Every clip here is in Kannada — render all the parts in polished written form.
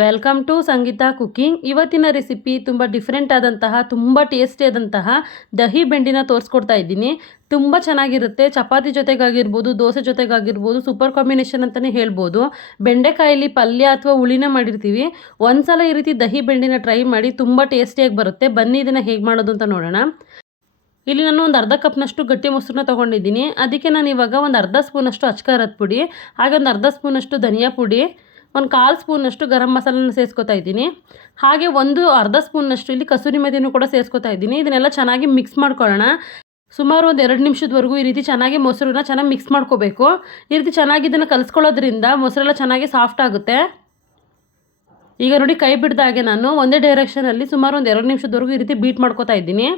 Welcome to Sangeetha cooking. ಇವತ್ತಿನ ರೆಸಿಪಿ ತುಂಬ ಡಿಫ್ರೆಂಟ್ ಆದಂತಹ ತುಂಬ ಟೇಸ್ಟಿ ಆದಂತಹ ದಹಿ ಬೆಂಡಿನ ತೋರಿಸ್ಕೊಡ್ತಾ ಇದ್ದೀನಿ. ತುಂಬ ಚೆನ್ನಾಗಿರುತ್ತೆ. ಚಪಾತಿ ಜೊತೆಗಾಗಿರ್ಬೋದು, ದೋಸೆ ಜೊತೆಗಾಗಿರ್ಬೋದು, ಸೂಪರ್ ಕಾಂಬಿನೇಷನ್ ಅಂತಲೇ ಹೇಳ್ಬೋದು. ಬೆಂಡೆಕಾಯಲ್ಲಿ ಪಲ್ಯ ಅಥವಾ ಹುಳಿನ ಮಾಡಿರ್ತೀವಿ. ಒಂದ್ಸಲ ಈ ರೀತಿ ದಹಿ ಬೆಂಡಿನ ಟ್ರೈ ಮಾಡಿ, ತುಂಬ ಟೇಸ್ಟಿಯಾಗಿ ಬರುತ್ತೆ. ಬನ್ನಿ ಇದನ್ನು ಹೇಗೆ ಮಾಡೋದು ಅಂತ ನೋಡೋಣ. ಇಲ್ಲಿ ನಾನು ಒಂದು ಅರ್ಧ ಕಪ್ನಷ್ಟು ಗಟ್ಟಿ ಮೊಸರನ್ನ ತೊಗೊಂಡಿದ್ದೀನಿ. ಅದಕ್ಕೆ ನಾನು ಇವಾಗ ಒಂದು ಅರ್ಧ ಸ್ಪೂನಷ್ಟು ಅಚ್ಕಾರದ ಪುಡಿ, ಹಾಗೆ ಒಂದು ಅರ್ಧ ಸ್ಪೂನಷ್ಟು ಧನಿಯಾ ಪುಡಿ, ಒಂದು 1/4 ಸ್ಪೂನಷ್ಟು ಗರಂ ಮಸಾಲನ ಸೇರಿಸ್ಕೊತಾ ಇದ್ದೀನಿ. ಹಾಗೆ ಒಂದು ಅರ್ಧ ಸ್ಪೂನಷ್ಟು ಇಲ್ಲಿ ಕಸೂರಿ ಮೆಥಿನೂ ಕೂಡ ಸೇರಿಸ್ಕೊತಾ ಇದ್ದೀನಿ. ಇದನ್ನೆಲ್ಲ ಚೆನ್ನಾಗಿ ಮಿಕ್ಸ್ ಮಾಡ್ಕೊಳ್ಳೋಣ. ಸುಮಾರು ಒಂದು 2 ನಿಮಿಷದವರೆಗೂ ಈ ರೀತಿ ಚೆನ್ನಾಗಿ ಮೊಸರನ್ನ ಚೆನ್ನಾಗಿ ಮಿಕ್ಸ್ ಮಾಡ್ಕೋಬೇಕು. ಈ ರೀತಿ ಚೆನ್ನಾಗಿ ಇದನ್ನು ಕಲಿಸ್ಕೊಳ್ಳೋದ್ರಿಂದ ಮೊಸರೆಲ್ಲ ಚೆನ್ನಾಗಿ ಸಾಫ್ಟ್ ಆಗುತ್ತೆ. ಈಗ ನೋಡಿ, ಕೈ ಬಿಡ್ದಾಗೆ ನಾನು ಒಂದೇ ಡೈರೆಕ್ಷನಲ್ಲಿ ಸುಮಾರು ಒಂದು 2 ನಿಮಿಷದವರೆಗೂ ಈ ರೀತಿ ಬೀಟ್ ಮಾಡ್ಕೋತಾ ಇದ್ದೀನಿ.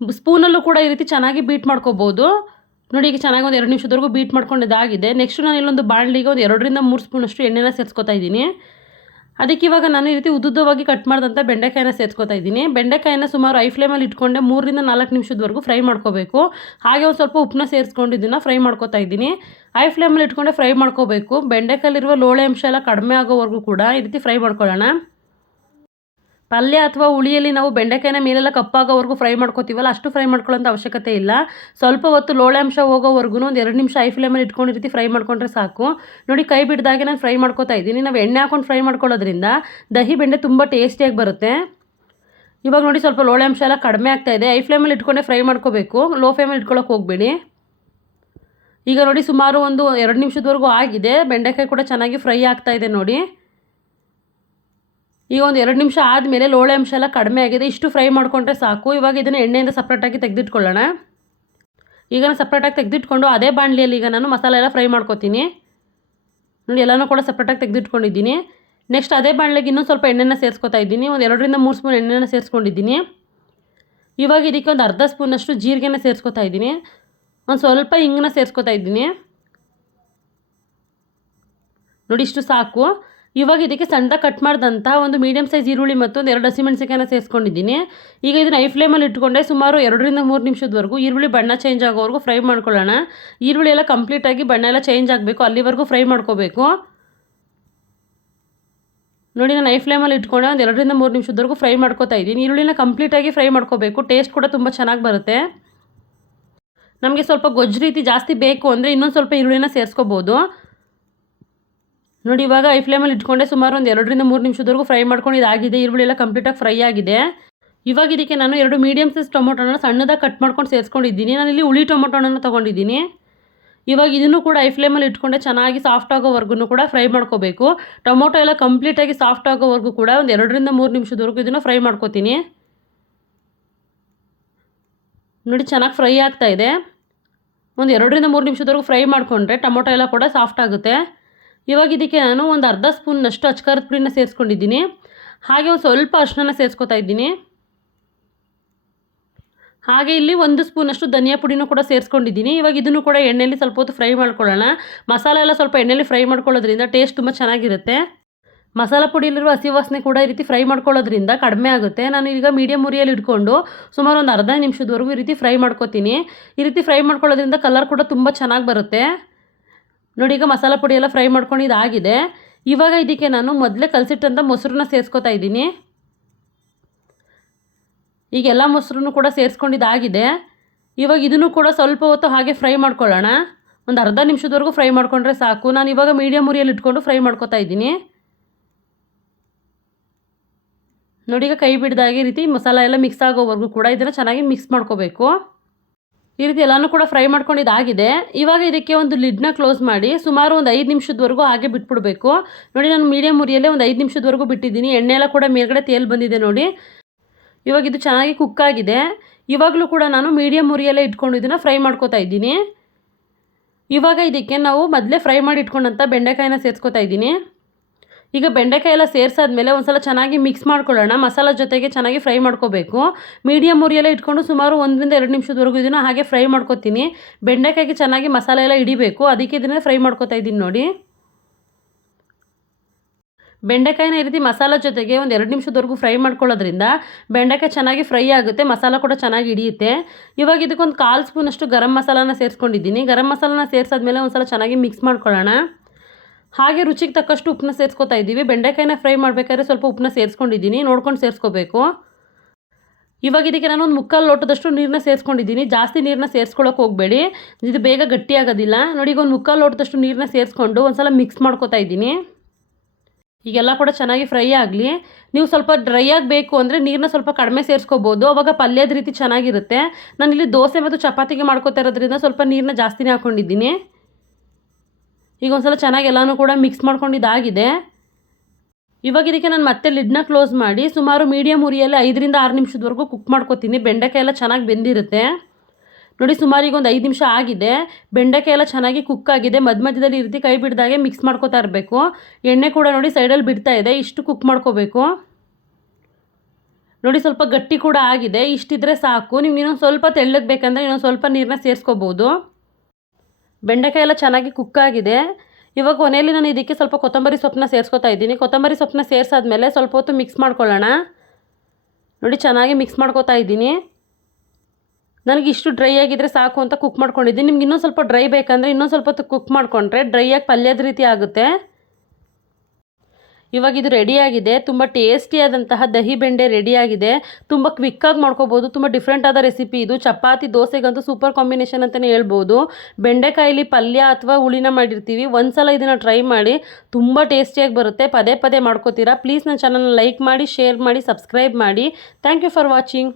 ಸ್ಪೂನಲ್ಲೂ ಕೂಡ ಈ ರೀತಿ ಚೆನ್ನಾಗಿ ಬೀಟ್ ಮಾಡ್ಕೋಬೋದು. ನೋಡಿ, ಈಗ ಚೆನ್ನಾಗಿ ಒಂದು 2 ನಿಮಿಷದವರೆಗೂ ಬೀಟ್ ಮಾಡ್ಕೊಂಡಿದ್ದಾಗಿದೆ. ನೆಕ್ಸ್ಟ್ ನಾನು ಇಲ್ಲೊಂದು ಬಾಣಲಿಗೆ ಒಂದು 2ರಿಂದ 3 ಸ್ಪೂನಷ್ಟು ಎಣ್ಣೆನ ಸೇರಿಸ್ಕೊತಾ ಇದ್ದೀನಿ. ಅದಕ್ಕೆ ಇವಾಗ ನಾನು ಈ ರೀತಿ ಉದ್ದುದ್ದವಾಗಿ ಕಟ್ ಮಾಡಿದಂಥ ಬೆಂಡೆಕಾಯಿನ ಸೇರಿಸ್ಕೊತಾ ಇದ್ದೀನಿ. ಬೆಂಡೆಕಾಯಿನ ಸುಮಾರು ಐ ಫ್ಲೇಮಲ್ಲಿ ಇಟ್ಕೊಂಡೆ 3ರಿಂದ 4 ನಿಮಿಷದವರೆಗೂ ಫ್ರೈ ಮಾಡ್ಕೋಬೇಕು. ಹಾಗೆ ಒಂದು ಸ್ವಲ್ಪ ಉಪ್ಪನ್ನ ಸೇರಿಸ್ಕೊಂಡು ಇದನ್ನು ಫ್ರೈ ಮಾಡ್ಕೋತಾ ಇದ್ದೀನಿ. ಐ ಫ್ಲೇಮಲ್ಲಿ ಇಟ್ಕೊಂಡೆ ಫ್ರೈ ಮಾಡ್ಕೋಬೇಕು. ಬೆಂಡೆಕಾಯಲ್ಲಿರುವ ಲೋಳೆ ಅಂಶ ಎಲ್ಲ ಕಡಿಮೆ ಆಗೋವರೆಗೂ ಕೂಡ ಈ ರೀತಿ ಫ್ರೈ ಮಾಡ್ಕೊಳ್ಳೋಣ. ಪಲ್ಯ ಅಥವಾ ಹುಳಿಯಲ್ಲಿ ನಾವು ಬೆಂಡೆಕಾಯಿನ ಮೇಲೆಲ್ಲ ಕಪ್ಪಾಗೋವರೆಗೂ ಫ್ರೈ ಮಾಡ್ಕೋತೀವಲ್ಲ, ಅಷ್ಟು ಫ್ರೈ ಮಾಡ್ಕೊಳ್ಳೋಂಥ ಅವಶ್ಯಕತೆ ಇಲ್ಲ. ಸ್ವಲ್ಪ ಹೊತ್ತು ಲೋಳೆ ಅಂಶ ಹೋಗೋವರೆಗೂ ಒಂದು 2 ನಿಮಿಷ ಐ ಫ್ಲೇಮಲ್ಲಿ ಇಟ್ಕೊಂಡು ಈ ರೀತಿ ಫ್ರೈ ಮಾಡ್ಕೊಂಡ್ರೆ ಸಾಕು. ನೋಡಿ, ಕೈ ಬಿಡ್ದಾಗೆ ನಾನು ಫ್ರೈ ಮಾಡ್ಕೋತಾ ಇದ್ದೀನಿ. ನಾವು ಎಣ್ಣೆ ಹಾಕೊಂಡು ಫ್ರೈ ಮಾಡ್ಕೊಳ್ಳೋದ್ರಿಂದ ದಹಿ ಬೆಂಡೆ ತುಂಬ ಟೇಸ್ಟಿಯಾಗಿ ಬರುತ್ತೆ. ಇವಾಗ ನೋಡಿ, ಸ್ವಲ್ಪ ಲೋಳೆ ಅಂಶ ಎಲ್ಲ ಕಡಿಮೆ ಆಗ್ತಾಯಿದೆ. ಐ ಫ್ಲೇಮಲ್ಲಿ ಇಟ್ಕೊಂಡೆ ಫ್ರೈ ಮಾಡ್ಕೋಬೇಕು, ಲೋ ಫ್ಲೇಮಲ್ಲಿ ಇಟ್ಕೊಳ್ಳೋಕೆ ಹೋಗಬೇಡಿ. ಈಗ ನೋಡಿ, ಸುಮಾರು ಒಂದು 2 ನಿಮಿಷದವರೆಗೂ ಆಗಿದೆ. ಬೆಂಡೆಕಾಯಿ ಕೂಡ ಚೆನ್ನಾಗಿ ಫ್ರೈ ಆಗ್ತಾಯಿದೆ ನೋಡಿ. ಈಗ ಒಂದು 2 ನಿಮಿಷ ಆದಮೇಲೆ ಲೋಳೆ ಅಂಶ ಎಲ್ಲ ಕಡಿಮೆ ಆಗಿದೆ. ಇಷ್ಟು ಫ್ರೈ ಮಾಡಿಕೊಂಡ್ರೆ ಸಾಕು. ಇವಾಗ ಇದನ್ನು ಎಣ್ಣೆಯಿಂದ ಸಪ್ರೇಟಾಗಿ ತೆಗೆದಿಟ್ಕೊಳ್ಳೋಣ. ಈಗ ನಾನು ಸಪ್ರೇಟಾಗಿ ತೆಗೆದಿಟ್ಕೊಂಡು ಅದೇ ಬಾಣಲಿಯಲ್ಲಿ ಈಗ ನಾನು ಮಸಾಲೆ ಎಲ್ಲ ಫ್ರೈ ಮಾಡ್ಕೊತೀನಿ. ನೋಡಿ, ಎಲ್ಲನೂ ಕೂಡ ಸಪ್ರೇಟಾಗಿ ತೆಗೆದಿಟ್ಕೊಂಡಿದ್ದೀನಿ. ನೆಕ್ಸ್ಟ್ ಅದೇ ಬಾಣಲಿಗೆ ಇನ್ನೂ ಸ್ವಲ್ಪ ಎಣ್ಣೆನ ಸೇರಿಸ್ಕೊತಾ ಇದ್ದೀನಿ. ಒಂದು 2ರಿಂದ 3 ಸ್ಪೂನ್ ಎಣ್ಣೆನ ಸೇರಿಸ್ಕೊಂಡಿದ್ದೀನಿ. ಇವಾಗ ಇದಕ್ಕೆ ಒಂದು ಅರ್ಧ ಸ್ಪೂನಷ್ಟು ಜೀರಿಗೆನ ಸೇರಿಸ್ಕೊತಾ ಇದ್ದೀನಿ. ಒಂದು ಸ್ವಲ್ಪ ಹಿಂಗನ್ನ ಸೇರಿಸ್ಕೊತಾ ಇದ್ದೀನಿ. ನೋಡಿ, ಇಷ್ಟು ಸಾಕು. ಇವಾಗ ಇದಕ್ಕೆ ಸಣ್ಣದಾಗಿ ಕಟ್ ಮಾಡಿದಂಥ ಒಂದು ಮೀಡಿಯಮ್ ಸೈಜ್ ಈರುಳ್ಳಿ ಮತ್ತು ಒಂದು 2 ಹಸಿಮೆಣಸಿನಕಾಯಿನ ಸೇರಿಸ್ಕೊಂಡಿದ್ದೀನಿ. ಈಗ ಇದನ್ನು ಐ ಫ್ಲೇಮಲ್ಲಿ ಇಟ್ಕೊಂಡೆ ಸುಮಾರು 2ರಿಂದ 3 ನಿಮಿಷದವರೆಗೂ ಈರುಳ್ಳಿ ಬಣ್ಣ ಚೇಂಜ್ ಆಗೋವರೆಗೂ ಫ್ರೈ ಮಾಡ್ಕೊಳ್ಳೋಣ. ಈರುಳ್ಳಿ ಎಲ್ಲ ಕಂಪ್ಲೀಟಾಗಿ ಬಣ್ಣ ಎಲ್ಲ ಚೇಂಜ್ ಆಗಬೇಕು, ಅಲ್ಲಿವರೆಗೂ ಫ್ರೈ ಮಾಡ್ಕೋಬೇಕು. ನೋಡಿ, ನಾನು ಐ ಫ್ಲೇಮಲ್ಲಿ ಇಟ್ಕೊಂಡೆ ಒಂದು 2ರಿಂದ 3 ನಿಮಿಷದವರೆಗೂ ಫ್ರೈ ಮಾಡ್ಕೋತಾ ಇದ್ದೀನಿ. ಈರುಳ್ಳಿನ ಕಂಪ್ಲೀಟಾಗಿ ಫ್ರೈ ಮಾಡ್ಕೋಬೇಕು. ಟೇಸ್ಟ್ ಕೂಡ ತುಂಬ ಚೆನ್ನಾಗಿ ಬರುತ್ತೆ. ನಮಗೆ ಸ್ವಲ್ಪ ಗೊಜ್ಜು ರೀತಿ ಜಾಸ್ತಿ ಬೇಕು ಅಂದರೆ ಇನ್ನೊಂದು ಸ್ವಲ್ಪ ಈರುಳ್ಳಿನ ಸೇರಿಸ್ಕೋಬೋದು. ನೋಡಿ, ಇವಾಗ ಐ ಫ್ಲೇಮಲ್ಲಿ ಇಟ್ಕೊಂಡೆ ಸುಮಾರು ಒಂದು 2ರಿಂದ 3 ನಿಮಿಷದವರೆಗೂ ಫ್ರೈ ಮಾಡ್ಕೊಂಡು ಇದಾಗಿದೆ. ಈರುಳ್ಳಿ ಎಲ್ಲ ಕಂಪ್ಲೀಟಾಗಿ ಫ್ರೈ ಆಗಿದೆ. ಇವಾಗ ಇದಕ್ಕೆ ನಾನು 2 ಮೀಡಿಯಮ್ ಸೈಜ್ ಟೊಮೊಟೊನ ಸಣ್ಣದಾಗಿ ಕಟ್ ಮಾಡ್ಕೊಂಡು ಸೇರಿಸ್ಕೊಂಡಿದ್ದೀನಿ. ನಾನಿಲ್ಲಿ ಹುಳಿ ಟೊಮೊಟೊನ ತೊಗೊಂಡಿದ್ದೀನಿ. ಇವಾಗ ಇದನ್ನು ಕೂಡ ಐ ಫ್ಲೇಮಲ್ಲಿ ಇಟ್ಕೊಂಡೆ ಚೆನ್ನಾಗಿ ಸಾಫ್ಟ್ ಆಗೋವರೆಗೂ ಕೂಡ ಫ್ರೈ ಮಾಡ್ಕೋಬೇಕು. ಟೊಮೊಟೊ ಎಲ್ಲ ಕಂಪ್ಲೀಟಾಗಿ ಸಾಫ್ಟ್ ಆಗೋವರೆಗೂ ಕೂಡ ಒಂದು 2ರಿಂದ 3 ನಿಮಿಷದವರೆಗೂ ಇದನ್ನು ಫ್ರೈ ಮಾಡ್ಕೋತೀನಿ. ನೋಡಿ, ಚೆನ್ನಾಗಿ ಫ್ರೈ ಆಗ್ತಾಯಿದೆ. ಒಂದು 2ರಿಂದ 3 ನಿಮಿಷದವರೆಗೂ ಫ್ರೈ ಮಾಡಿಕೊಂಡ್ರೆ ಟೊಮೊಟೊ ಎಲ್ಲ ಕೂಡ ಸಾಫ್ಟ್ ಆಗುತ್ತೆ. ಇವಾಗ ಇದಕ್ಕೆ ನಾನು ಒಂದು ಅರ್ಧ ಸ್ಪೂನ್ನಷ್ಟು ಅಚ್ಕಾರದ ಪುಡಿನ ಸೇರಿಸ್ಕೊಂಡಿದ್ದೀನಿ. ಹಾಗೆ ಒಂದು ಸ್ವಲ್ಪ ಅರಿಶಿನ ಸೇರಿಸ್ಕೊತಾ ಇದ್ದೀನಿ. ಹಾಗೆ ಇಲ್ಲಿ 1 ಸ್ಪೂನಷ್ಟು ಧನಿಯಾ ಪುಡಿನೂ ಕೂಡ ಸೇರಿಸ್ಕೊಂಡಿದ್ದೀನಿ. ಇವಾಗ ಇದನ್ನು ಕೂಡ ಎಣ್ಣೆಯಲ್ಲಿ ಸ್ವಲ್ಪ ಹೊತ್ತು ಫ್ರೈ ಮಾಡ್ಕೊಳ್ಳೋಣ. ಮಸಾಲೆ ಎಲ್ಲ ಸ್ವಲ್ಪ ಎಣ್ಣೆಯಲ್ಲಿ ಫ್ರೈ ಮಾಡ್ಕೊಳ್ಳೋದ್ರಿಂದ ಟೇಸ್ಟ್ ತುಂಬ ಚೆನ್ನಾಗಿರುತ್ತೆ. ಮಸಾಲ ಪುಡಿಯಲ್ಲಿರುವ ಹಸಿ ವಾಸನೆ ಕೂಡ ಈ ರೀತಿ ಫ್ರೈ ಮಾಡ್ಕೊಳ್ಳೋದ್ರಿಂದ ಕಡಿಮೆ ಆಗುತ್ತೆ. ನಾನು ಈಗ ಮೀಡಿಯಮ್ ಉರಿಯಲ್ಲಿ ಇಟ್ಕೊಂಡು ಸುಮಾರು ಒಂದು ಅರ್ಧ ನಿಮಿಷದವರೆಗೂ ಈ ರೀತಿ ಫ್ರೈ ಮಾಡ್ಕೊತೀನಿ. ಈ ರೀತಿ ಫ್ರೈ ಮಾಡ್ಕೊಳ್ಳೋದ್ರಿಂದ ಕಲರ್ ಕೂಡ ತುಂಬ ಚೆನ್ನಾಗಿ ಬರುತ್ತೆ. ನೋಡಿ, ಈಗ ಮಸಾಲ ಪುಡಿ ಎಲ್ಲ ಫ್ರೈ ಮಾಡ್ಕೊಂಡು ಇದಾಗಿದೆ. ಇವಾಗ ಇದಕ್ಕೆ ನಾನು ಮೊದಲೇ ಕಲಸಿಟ್ಟಂಥ ಮೊಸರನ್ನ ಸೇರಿಸ್ಕೊತಾ ಇದ್ದೀನಿ. ಈಗ ಎಲ್ಲ ಮೊಸರನ್ನು ಕೂಡ ಸೇರಿಸ್ಕೊಂಡಿದ್ದಾಗಿದೆ. ಇವಾಗ ಇದನ್ನು ಕೂಡ ಸ್ವಲ್ಪ ಹೊತ್ತು ಹಾಗೆ ಫ್ರೈ ಮಾಡ್ಕೊಳ್ಳೋಣ. ಒಂದು ಅರ್ಧ ನಿಮಿಷದವರೆಗೂ ಫ್ರೈ ಮಾಡ್ಕೊಂಡ್ರೆ ಸಾಕು. ನಾನು ಇವಾಗ ಮೀಡಿಯಮ್ ಉರಿಯಲ್ಲಿ ಇಟ್ಕೊಂಡು ಫ್ರೈ ಮಾಡ್ಕೊತಾ ಇದ್ದೀನಿ. ನೋಡಿ, ಈಗ ಕೈ ಬಿಡ್ದಾಗೆ ಈ ರೀತಿ ಮಸಾಲ ಎಲ್ಲ ಮಿಕ್ಸ್ ಆಗೋವರೆಗೂ ಕೂಡ ಇದನ್ನು ಚೆನ್ನಾಗಿ ಮಿಕ್ಸ್ ಮಾಡ್ಕೋಬೇಕು. ಈ ರೀತಿ ಎಲ್ಲನೂ ಕೂಡ ಫ್ರೈ ಮಾಡ್ಕೊಂಡಿದ್ದಾಗಿದೆ. ಇವಾಗ ಇದಕ್ಕೆ ಒಂದು ಲಿಡ್ನ ಕ್ಲೋಸ್ ಮಾಡಿ ಸುಮಾರು ಒಂದು 5 ನಿಮಿಷದವರೆಗೂ ಹಾಗೆ ಬಿಟ್ಬಿಡಬೇಕು. ನೋಡಿ, ನಾನು ಮೀಡಿಯಮ್ ಉರಿಯಲ್ಲೇ ಒಂದು 5 ನಿಮಿಷದವರೆಗೂ ಬಿಟ್ಟಿದ್ದೀನಿ. ಎಣ್ಣೆ ಎಲ್ಲ ಕೂಡ ಮೇಲ್ಗಡೆ ತೇಲ್ ಬಂದಿದೆ ನೋಡಿ. ಇವಾಗ ಇದು ಚೆನ್ನಾಗಿ ಕುಕ್ ಆಗಿದೆ. ಇವಾಗಲೂ ಕೂಡ ನಾನು ಮೀಡಿಯಮ್ ಉರಿಯಲ್ಲೇ ಇಟ್ಕೊಂಡು ಇದನ್ನು ಫ್ರೈ ಮಾಡ್ಕೋತಾ ಇದ್ದೀನಿ. ಇವಾಗ ಇದಕ್ಕೆ ನಾವು ಮೊದಲೇ ಫ್ರೈ ಮಾಡಿ ಇಟ್ಕೊಂಡಂಥ ಬೆಂಡೆಕಾಯಿನ ಸೇರಿಸ್ಕೊತಾ ಇದ್ದೀನಿ. ಈಗ ಬೆಂಡೆಕಾಯಿ ಎಲ್ಲ ಸೇರಿಸಾದ್ಮೇಲೆ ಒಂದು ಸಲ ಚೆನ್ನಾಗಿ ಮಿಕ್ಸ್ ಮಾಡ್ಕೊಳ್ಳೋಣ. ಮಸಾಲ ಜೊತೆಗೆ ಚೆನ್ನಾಗಿ ಫ್ರೈ ಮಾಡ್ಕೋಬೇಕು. ಮೀಡಿಯಮ್ ಉರಿಯಲ್ಲೇ ಇಟ್ಕೊಂಡು ಸುಮಾರು 1ರಿಂದ 2 ನಿಮಿಷದವರೆಗೂ ಇದನ್ನು ಹಾಗೆ ಫ್ರೈ ಮಾಡ್ಕೊತೀನಿ. ಬೆಂಡೆಕಾಯಿಗೆ ಚೆನ್ನಾಗಿ ಮಸಾಲೆ ಎಲ್ಲ ಹಿಡಿಬೇಕು, ಅದಕ್ಕೆ ಇದನ್ನು ಫ್ರೈ ಮಾಡ್ಕೊತಾ ಇದ್ದೀನಿ ನೋಡಿ. ಬೆಂಡೆಕಾಯಿನ ಈ ರೀತಿ ಮಸಾಲ ಜೊತೆಗೆ ಒಂದು 2 ನಿಮಿಷದವರೆಗೂ ಫ್ರೈ ಮಾಡ್ಕೊಳ್ಳೋದ್ರಿಂದ ಬೆಂಡೆಕಾಯಿ ಚೆನ್ನಾಗಿ ಫ್ರೈ ಆಗುತ್ತೆ, ಮಸಾಲ ಕೂಡ ಚೆನ್ನಾಗಿ ಹಿಡಿಯುತ್ತೆ. ಇವಾಗ ಇದಕ್ಕೊಂದು 1/4 ಸ್ಪೂನಷ್ಟು ಗರಂ ಮಸಾಲಾನ ಸೇರಿಸ್ಕೊಂಡಿದ್ದೀನಿ. ಗರಂ ಮಸಾಲಾನ ಸೇರಿಸಾದ್ಮೇಲೆ ಒಂದು ಸಲ ಚೆನ್ನಾಗಿ ಮಿಕ್ಸ್ ಮಾಡ್ಕೊಳ್ಳೋಣ. ಹಾಗೆ ರುಚಿಗೆ ತಕ್ಕಷ್ಟು ಉಪ್ಪನ್ನ ಸೇರಿಸ್ಕೊತಾ ಇದ್ದೀವಿ. ಬೆಂಡೆಕಾಯಿನ ಫ್ರೈ ಮಾಡಬೇಕಾದ್ರೆ ಸ್ವಲ್ಪ ಉಪ್ಪನ್ನ ಸೇರಿಸ್ಕೊಂಡಿದ್ದೀನಿ, ನೋಡ್ಕೊಂಡು ಸೇರಿಸ್ಕೋಬೇಕು. ಇವಾಗ ಇದಕ್ಕೆ ನಾನು ಒಂದು 3/4 ಲೋಟದಷ್ಟು ನೀರನ್ನ ಸೇರಿಸ್ಕೊಂಡಿದ್ದೀನಿ. ಜಾಸ್ತಿ ನೀರನ್ನ ಸೇರಿಸ್ಕೊಳ್ಳೋಕೆ ಹೋಗಬೇಡಿ, ಇದು ಬೇಗ ಗಟ್ಟಿ ಆಗೋದಿಲ್ಲ. ನೋಡಿ, ಈಗ ಒಂದು 3/4 ಲೋಟದಷ್ಟು ನೀರನ್ನ ಸೇರಿಸ್ಕೊಂಡು ಒಂದು ಸಲ ಮಿಕ್ಸ್ ಮಾಡ್ಕೊತಾ ಇದ್ದೀನಿ. ಈಗೆಲ್ಲ ಕೂಡ ಚೆನ್ನಾಗಿ ಫ್ರೈ ಆಗಲಿ. ನೀವು ಸ್ವಲ್ಪ ಡ್ರೈ ಆಗಬೇಕು ಅಂದರೆ ನೀರನ್ನ ಸ್ವಲ್ಪ ಕಡಿಮೆ ಸೇರಿಸ್ಕೋಬೋದು, ಅವಾಗ ಪಲ್ಯದ ರೀತಿ ಚೆನ್ನಾಗಿರುತ್ತೆ. ನಾನಿಲ್ಲಿ ದೋಸೆ ಮತ್ತು ಚಪಾತಿಗೆ ಮಾಡ್ಕೊತಾ ಇರೋದ್ರಿಂದ ಸ್ವಲ್ಪ ನೀರನ್ನ ಜಾಸ್ತಿನೇ ಹಾಕ್ಕೊಂಡಿದ್ದೀನಿ. ಈಗ ಒಂದು ಸಲ ಚೆನ್ನಾಗಿ ಎಲ್ಲನೂ ಕೂಡ ಮಿಕ್ಸ್ ಮಾಡ್ಕೊಂಡಿದ್ದಾಗಿದೆ. ಇವಾಗ ಇದಕ್ಕೆ ನಾನು ಮತ್ತೆ ಲಿಡ್ನ ಕ್ಲೋಸ್ ಮಾಡಿ ಸುಮಾರು ಮೀಡಿಯಮ್ ಉರಿಯಲ್ಲಿ 5ರಿಂದ 6 ನಿಮಿಷದವರೆಗೂ ಕುಕ್ ಮಾಡ್ಕೊತೀನಿ. ಬೆಂಡೆಕಾಯಿ ಎಲ್ಲ ಚೆನ್ನಾಗಿ ಬೆಂದಿರುತ್ತೆ. ನೋಡಿ, ಸುಮಾರು ಈಗ ಒಂದು 5 ನಿಮಿಷ ಆಗಿದೆ. ಬೆಂಡೆಕಾಯಿ ಎಲ್ಲ ಚೆನ್ನಾಗಿ ಕುಕ್ ಆಗಿದೆ. ಮಧ್ಯದಲ್ಲಿ ಈ ರೀತಿ ಕೈ ಬಿಡ್ದಾಗೆ ಮಿಕ್ಸ್ ಮಾಡ್ಕೊತಾ ಇರಬೇಕು. ಎಣ್ಣೆ ಕೂಡ ನೋಡಿ ಸೈಡಲ್ಲಿ ಬಿಡ್ತಾ ಇದೆ, ಇಷ್ಟು ಕುಕ್ ಮಾಡ್ಕೋಬೇಕು. ನೋಡಿ, ಸ್ವಲ್ಪ ಗಟ್ಟಿ ಕೂಡ ಆಗಿದೆ. ಇಷ್ಟಿದ್ರೆ ಸಾಕು. ನಿಮ್ಗೆ ಇನ್ನೊಂದು ಸ್ವಲ್ಪ ತೆಳ್ಳಗೆ ಬೇಕಂದರೆ ಇನ್ನೊಂದು ಸ್ವಲ್ಪ ನೀರನ್ನ ಸೇರಿಸ್ಕೋಬೋದು. ಬೆಂಡೆಕಾಯಿ ಎಲ್ಲ ಚೆನ್ನಾಗಿ ಕುಕ್ ಆಗಿದೆ. ಇವಾಗ ಕೊನೆಯಲ್ಲಿ ನಾನು ಇದಕ್ಕೆ ಸ್ವಲ್ಪ ಕೊತ್ತಂಬರಿ ಸೊಪ್ಪನ್ನ ಸೇರಿಸ್ಕೊತಾ ಇದ್ದೀನಿ. ಕೊತ್ತಂಬರಿ ಸೊಪ್ಪನ್ನ ಸೇರಿಸಾದ್ಮೇಲೆ ಸ್ವಲ್ಪ ಹೊತ್ತು ಮಿಕ್ಸ್ ಮಾಡ್ಕೊಳ್ಳೋಣ. ನೋಡಿ, ಚೆನ್ನಾಗಿ ಮಿಕ್ಸ್ ಮಾಡ್ಕೊತಾ ಇದ್ದೀನಿ. ನನಗೆ ಇಷ್ಟು ಡ್ರೈ ಆಗಿದ್ದರೆ ಸಾಕು ಅಂತ ಕುಕ್ ಮಾಡ್ಕೊಂಡಿದ್ದೀನಿ. ನಿಮ್ಗೆ ಇನ್ನೊಂದು ಸ್ವಲ್ಪ ಡ್ರೈ ಬೇಕಂದರೆ ಇನ್ನೊಂದು ಸ್ವಲ್ಪ ಹೊತ್ತು ಕುಕ್ ಮಾಡಿಕೊಂಡ್ರೆ ಡ್ರೈಯಾಗಿ ಪಲ್ಯದ ರೀತಿ ಆಗುತ್ತೆ. ಇವಾಗ ಇದು ರೆಡಿಯಾಗಿದೆ. ತುಂಬ ಟೇಸ್ಟಿಯಾದಂತಹ ದಹಿ ಬೆಂಡೆ ರೆಡಿಯಾಗಿದೆ. ತುಂಬ ಕ್ವಿಕ್ಕಾಗಿ ಮಾಡ್ಕೋಬೋದು. ತುಂಬ ಡಿಫ್ರೆಂಟ್ ಆದ ರೆಸಿಪಿ ಇದು. ಚಪಾತಿ ದೋಸೆಗಂತೂ ಸೂಪರ್ ಕಾಂಬಿನೇಷನ್ ಅಂತಲೇ ಹೇಳ್ಬೋದು. ಬೆಂಡೆಕಾಯಲ್ಲಿ ಪಲ್ಯ ಅಥವಾ ಹುಳಿನ ಮಾಡಿರ್ತೀವಿ, ಒಂದು ಸಲ ಇದನ್ನು ಟ್ರೈ ಮಾಡಿ, ತುಂಬ ಟೇಸ್ಟಿಯಾಗಿ ಬರುತ್ತೆ. ಪದೇ ಪದೇ ಮಾಡ್ಕೋತೀರಾ. ಪ್ಲೀಸ್ ನನ್ನ ಚಾನಲ್ನ ಲೈಕ್ ಮಾಡಿ, ಶೇರ್ ಮಾಡಿ, ಸಬ್ಸ್ಕ್ರೈಬ್ ಮಾಡಿ. Thank you for watching.